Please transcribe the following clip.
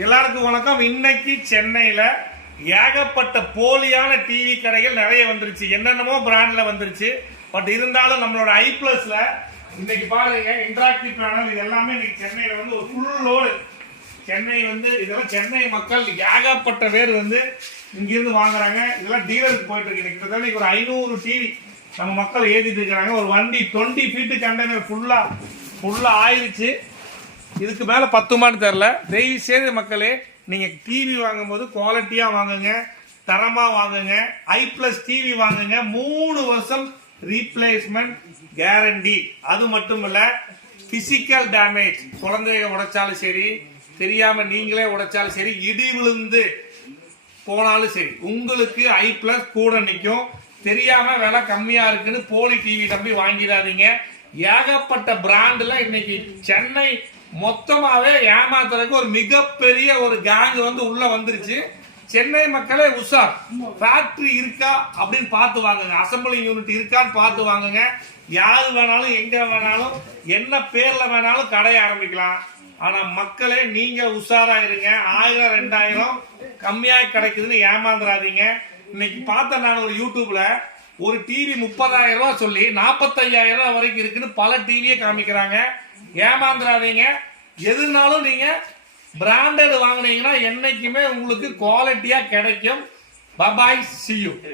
எல்லாருக்கும் வணக்கம். இன்னைக்கு சென்னையில ஏகப்பட்ட போலியான டிவி கடைகள் நிறைய வந்துருச்சு. என்னென்னமோ பிராண்ட்ல வந்துருச்சு. பட் இருந்தாலும் நம்மளோட ஐ+ல இன்னைக்கு பாருங்க, இன்டராக்டிவ் பேனல் இது எல்லாமே இன்னைக்கு சென்னையில வந்து ஒரு ஃபுல் லோடு. சென்னை வந்து இதெல்லாம் சென்னை மக்கள் ஏகப்பட்ட பேர் வந்து இங்கிருந்து வாங்குறாங்க. இதெல்லாம் டீலருக்கு போயிட்டு இருக்கு. இன்னைக்கு ஒரு 500 டிவி நம்ம மக்கள் ஏற்றிட்டு இருக்கிறாங்க. ஒரு வண்டி 20 ஃபீட்டு கண்டெய்னர் ஃபுல்லா ஆயிடுச்சு. இதுக்கு மேலே பத்துமான்னு தெரில. தயவு செய்து மக்களே, நீங்கள் டிவி வாங்கும்போது குவாலிட்டியாக வாங்குங்க, தரமாக வாங்குங்க. ஐ+ டிவி வாங்குங்க. 3 வருஷம் ரீப்ளேஸ்மெண்ட் கேரண்டி. அது மட்டும் இல்லை, பிசிக்கல் டேமேஜ், குழந்தைங்க உடைச்சாலும் சரி, தெரியாமல் நீங்களே உடைச்சாலும் சரி, இடி விழுந்து போனாலும் சரி, உங்களுக்கு ஐ+ கூட நிற்கும். தெரியாமல் விலை கம்மியாக இருக்குன்னு போலி டிவி நம்பி வாங்கிடாதீங்க. ஏகப்பட்ட பிராண்டில் இன்னைக்கு சென்னை மொத்தமாவே ஏமாத்துறதுக்கு ஒரு மிகப்பெரிய ஒரு கேங் வந்து உள்ள வந்துருச்சு. சென்னை மக்களே உஷார். ஃபேக்டரி இருக்கா அப்படின்னு பார்த்து வாங்குங்க. அசம்பிளிங் யூனிட் இருக்கான்னு பார்த்து வாங்குங்க. யாரு வேணாலும் எங்க வேணாலும் என்ன பேர்ல வேணாலும் கடை ஆரம்பிக்கலாம். ஆனா மக்களே, நீங்க உஷாரா இருங்க. 1000 2000 கம்மியா கிடைக்குதுன்னு ஏமாந்துடாதீங்க. இன்னைக்கு பார்த்தேன் நான் ஒரு யூடியூப்ல, ஒரு டிவி 30,000 ரூபாய் சொல்லி 45,000 ரூபாய் வரைக்கும் இருக்குன்னு பல டிவியை காமிக்கிறாங்க. ஏமாந்துடாதீங்க. எதுனாலும் நீங்க பிராண்டட் வாங்கினீங்கன்னா என்னைக்குமே உங்களுக்கு குவாலிட்டியா கிடைக்கும். Bye bye, see you.